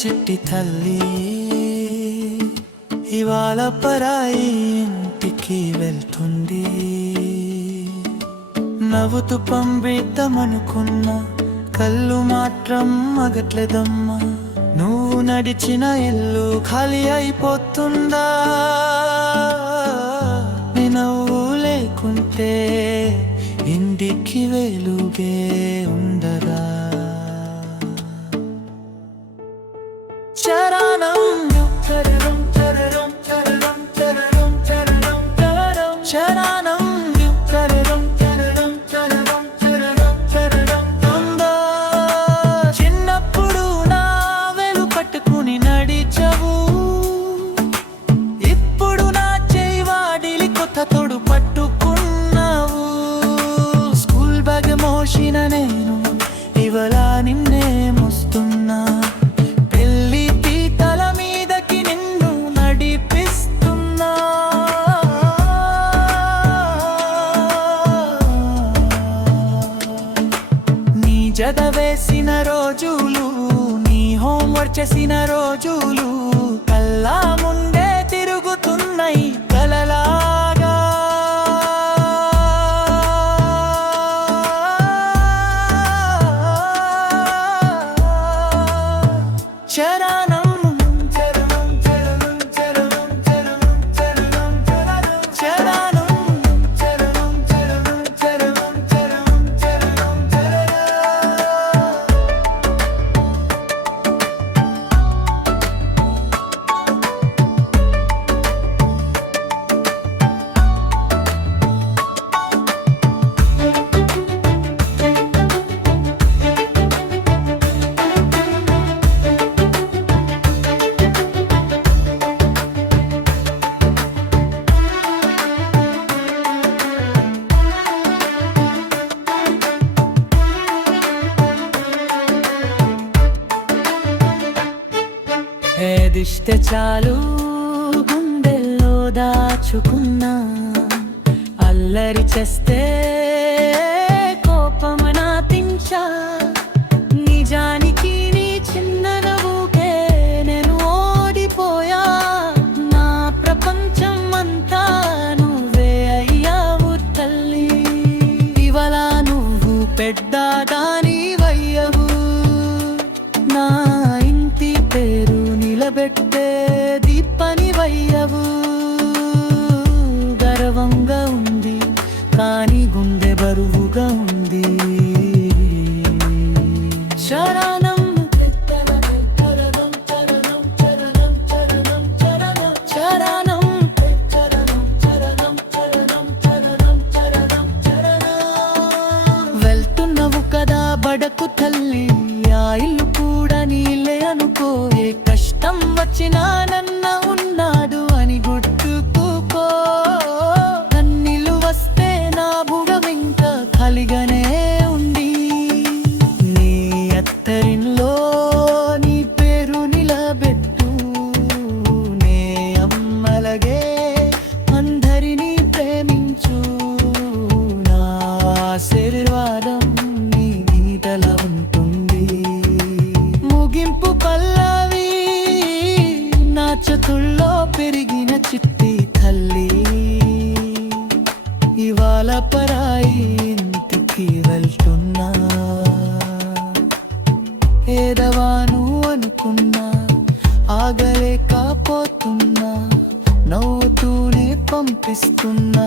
చిట్టి తల్లి ఇవాళ పరాయి ఇంటికి వెళ్తుంది. నవ్వుతూ పంపిద్దామనుకున్న కళ్ళు మాత్రం మగట్లేదమ్మా. నువ్వు నడిచిన ఇల్లు ఖాళీ అయిపోతుందా? నీ నవ్వు లేకుంటే ఇంటికి వెలుగే ఉండదా? చరణం చరణం చరణం చరణం చరణం చరణం చరణం చరణం చరణం చరణం చరణం చరణం చరణం ఉందా? చిన్నప్పుడు నా వెలు పట్టుకుని నడిచవు, ఇప్పుడు నా చేయి వాడిలి కొత్త తోడు పట్టుకున్నావు. స్కూల్ బ్యాగ్ మోసిన నేను ఇవాళ నిన్నే మోస్తున్నా. చదవేసిన రోజులు, నీ హోంవర్క్ చేసిన రోజులు కళ్ళ ముందే తిరుగుతున్నాయి కలలాగా. చరణం చరణం చరణం చరణం చరణం చరణం చరణం చరణం చరణం చరణం చరణం చరణం చరణం చరణం. ఏదిస్తే చాలు గుండెల్లో దాచుకున్నా, అల్లరి చేస్తే కోపం నా తించా. నిజానికి నీ చిన్న నవ్వుకే నేను ఓడిపోయా. నా ప్రపంచం అంతా నువ్వే అయ్యావు తల్లి. ఇవాళ నువ్వు పెద్ద దానివయ్యవు, నా ఇంటి పేరు నిలబెట్టే దీపనివయ్యవు. గర్వంగా ఉంది కానీ గుండె బరువుగా ఉంది. శరణం చరణం చరణం చరణం చరణం చరణం చరణం చరణం చరణం చరణం చరణం చరణం చరణం. వెళ్తున్నావు కదా బడకు తల్లి, ఆ ఇల్లు కూడా నీలే అనుకో. ఏ కష్టం వచ్చినా నన్న ఉన్నాడు అని గుర్తుకో. కన్నీళ్ళు వస్తే నా భుజం ఇంకా ఖాళీగానే ఉంది. నీ అత్తరిలో నీ పేరు నిలబెట్టు, నే అమ్మలగే అందరినీ ప్రేమించు. నా ఆశీర్వాదం నీ నీడల ఉంటుంది. ముగింపు పల్లవి నా చేతుల్లో పెరిగిన చిట్టి తల్లి ఇవాళ పరాయి ఇంటికి వెళ్తున్నా. ఏదవాను అనుకున్నా ఆగలేకపోతున్నా, నవ్వుతూనే పంపిస్తున్నా